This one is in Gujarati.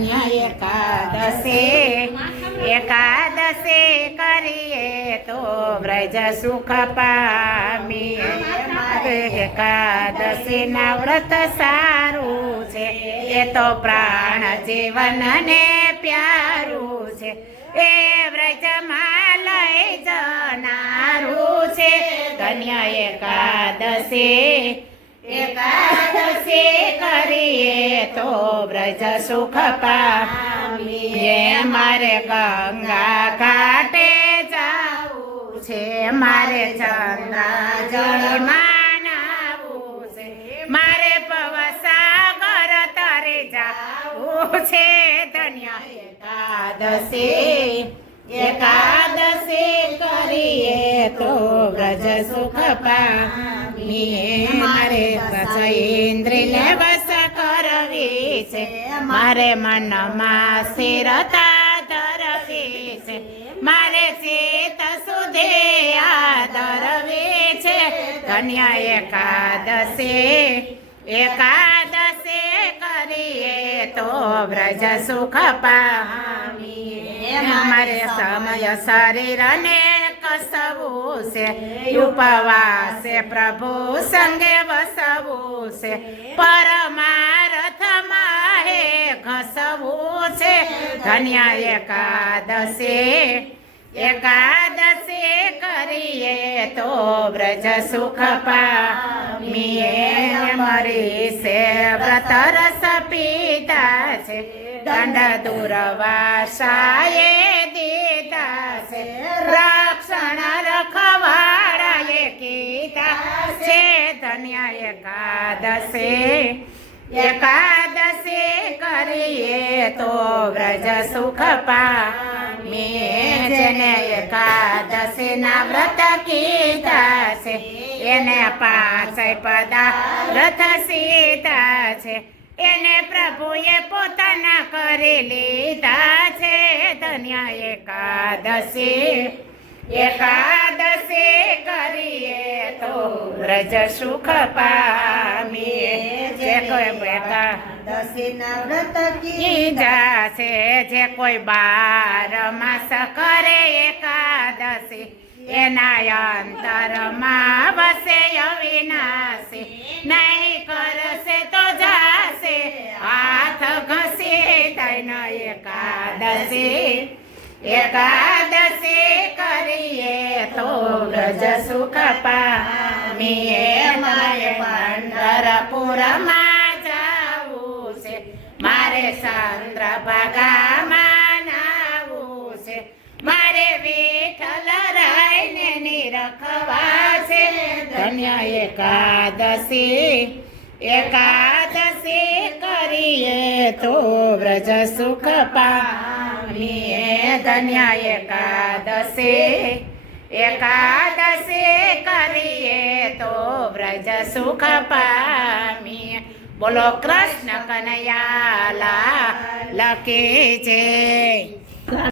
ધન્ય એકાદશી કરીએ તો વ્રજ સુખ પામીએ એકાદશી ના વ્રત સારું છે એ તો પ્રાણ જીવનને પ્યારું છે એ વ્રજમાં લઈ જનારું છે ધન્ય એકાદશી કરીએ તો વ્રજ સુખ પામીએ મારે ગંગા ઘાટે જાવું છે મારે ચંદ્ર જળમાં નાવું છે મારે પવસાગર તરે જાવું છે ધન્ય એકાદશી કરીએ તો વ્રજ સુખ પામીએ મારે ઇન્દ્રિયને વશ કરવી છે મારે મનમાં સ્થિરતા ધરવી છે મારે ચિત્ત શુદ્ધિ આદરવી છે ધન્ય એકાદશી કરીએ તો વ્રજ સુખ પામીએ મારે સમય શરીરને કસવું છે ઉપવાસે પ્રભુ સંગે વસવું છે પરમાર્થમાં હે ઘસવું છે ધન્ય એકાદશી કરીએ તો વ્રજ સુખ પામીએ મરી છે વ્રત રસ પીતા છે દંડ દુર્વાસાએ દીધા છે રક્ષણ રખવાડાએ કીધા છે ધન્ય એકાદશી કરીએ તો વ્રજ સુખ પામીએ જેને એકાદશી ના વ્રત કીધા છે એને 5 પદાર્થ સીધા છે એને પ્રભુએ પોતાના કરી લીધા છે ધન્ય એકાદશી કરીએ તો વ્રજ સુખ પામીએ જે કોઈ એકાદશી ના વ્રત કીધા છે જે કોઈ 12 માસ કરે એકાદશી એના અંતરમાં વસે અવિનાશી નહીં કરશે તો જાશે હાથ ઘસી ધન્ય એકાદશી કરીએ તો વ્રજ સુખ પામીએ મારે પંઢરપુરમાં જાવું છે મારે ચંદ્રભાગામાં નાવું છે મારે વિઠ્ઠલ રાયને નિરખવા છે ધન્ય એકાદશી કરીએ તો વ્રજ સુખ પામીએ ધન્ય એકાદશી કરીએ તો વ્રજ સુખ પામીએ બોલો કૃષ્ણ કનૈયા લાલ કી જય।